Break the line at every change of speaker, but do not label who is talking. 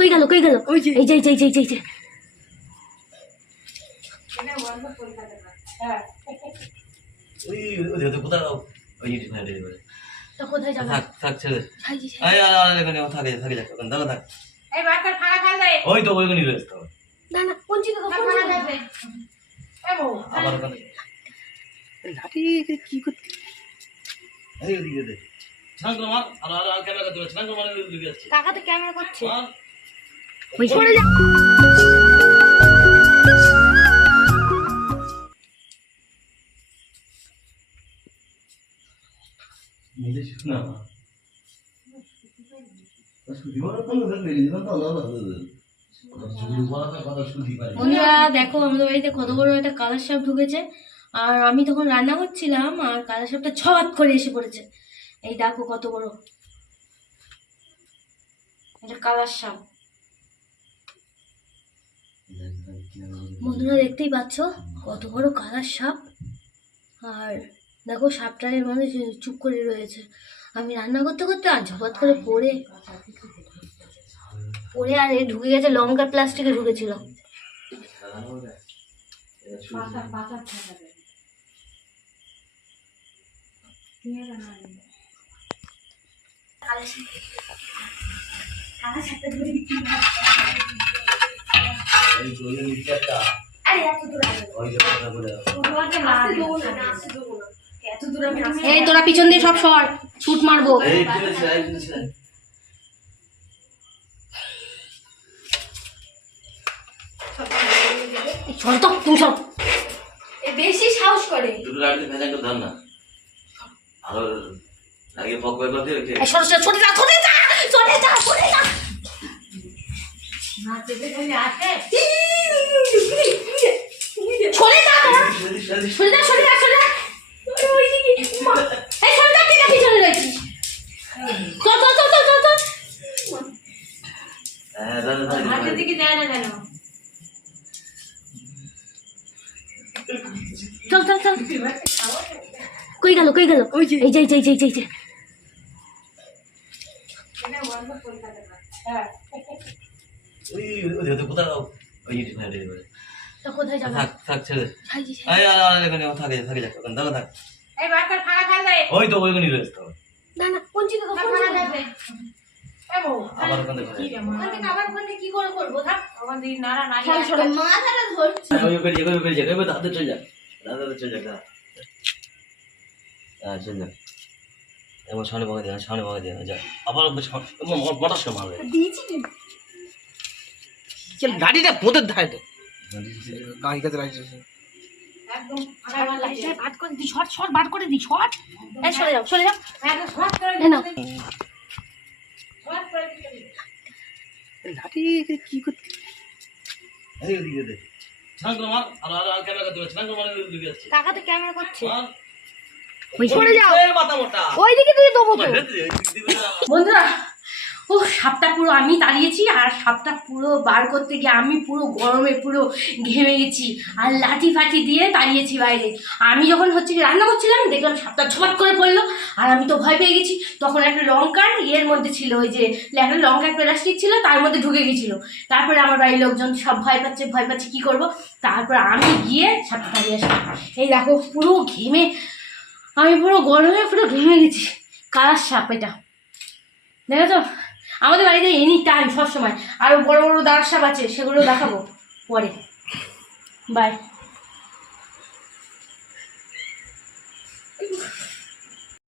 কই গেল কই গেল?
ওই যে।
এই যে এই যে এই যে
ওই
তা
ওইখানে রয়েছে
না না কোন
লাঠি কি করতে?
কাকা তো ক্যামেরা করছে। দেখো আমাদের বাড়িতে কত বড় একটা কালার সাপ ঢুকেছে। আর আমি তখন রান্না করছিলাম আর কালার সাপটা ছবাত করে এসে পড়েছে। এই দেখো কত বড়। এটা কালার সাপ বন্ধুরা দেখতেই পাচ্ছ, কত বড় কালার সাপ। আর দেখো সাপটার মধ্যে চুপ করে রয়েছে। আমি রান্না করতে করতে আর ঝপাত করে পড়ে পড়ে আর এ ঢুকে গেছে, লঙ্কার প্লাস্টিকে ঢুকেছিল।
এই তো ওই নিচে একটা
আরে এত দূর
ওই যে কথা বলে
এই তোরা পিছন দিয়ে সব সর। শুট মারবো।
এই চলেছে এই চলেছে
সর তো তুমি সর। বেশি সাহস করে।
দুটো লাড়িতে ভেজা করে ধর না। আর আগে পক রেখে
সর সর যা সরে যা সরে
না
সরে যা সরে যা সরে যা সরে যা। এই সরে যা কেন পিছনে রয়েছিস। চল চল চল চল চল চল।
দাদা
হাতের দিকে যায় না কেন?
চল চল চল। কই গেল কই গেল?
ওই যে।
এই যে এই যে এই যে, এই যে এই যে।
হ্যাঁ।
ওই ওই ওই কোথায়
যাবে?
থাক থাক ছেড়ে এখানে থাকে থাকে যাক ওখানে দাঁড়া থাক।
এই বাচ্চার ফাঁকা খাবে
ওই তো ওইখানে রয়েছে তো
না না কোন চিকে কোন
ফাঁকা খাবে
আবার ওখানে
কি রে মা?
ওখান থেকে আবার ওখান কি করে করব? থাক।
ওখান নাড়া নাড়ি
সর সর মাথাটা ধরছি
ওই ওই ওই করে যাক ওই দাদা চলে যাক দাদা দাদা চলে যাক হ্যাঁ চলে যাক। এবার সামনে ভাগে দিয়ে সামনে ভাগে দিয়ে যা। আবার বটার সময় মারবে।
দিয়েছি
গাড়িটা পোদের ধারে দে। গাড়ি কাছে লাঠি কি করতে
কাকা তো ক্যামেরা করছে।
মোটা।
ওইদিকে দিয়ে দেবো তো। বন্ধুরা ও, সাপটা পুরো আমি তাড়িয়েছি আর সাপটা পুরো বার করতে গিয়ে আমি পুরো গরমে পুরো ঘেমে গেছি আর লাঠি ফাঠি দিয়ে তাড়িয়েছি বাইরে। আমি যখন হচ্ছে কি রান্না করছিলাম, দেখলাম সাপটা ছপাত করে পড়ল আর আমি তো ভয় পেয়ে গেছি। তখন একটা লঙ্কার ইয়ের মধ্যে ছিল ওই যে একটা লঙ্কার প্লাস্টিক ছিল, তার মধ্যে ঢুকে গেছিল। তারপরে আমার বাড়ির লোকজন সব ভয় পাচ্ছে ভয় পাচ্ছে, কী করব? তারপর আমি গিয়ে সাপটা তাড়িয়ে আসলাম। এই দেখো, পুরো ঘেমে, আমি পুরো গরমে পুরো ঘেমে গেছি। কালার সাপ এটা। দেখেছ? আমাদের বাড়িতে এনি টাইম সবসময়। আরও বড় বড় দাঁড় আছে সেগুলো দেখাবো পরে। বাই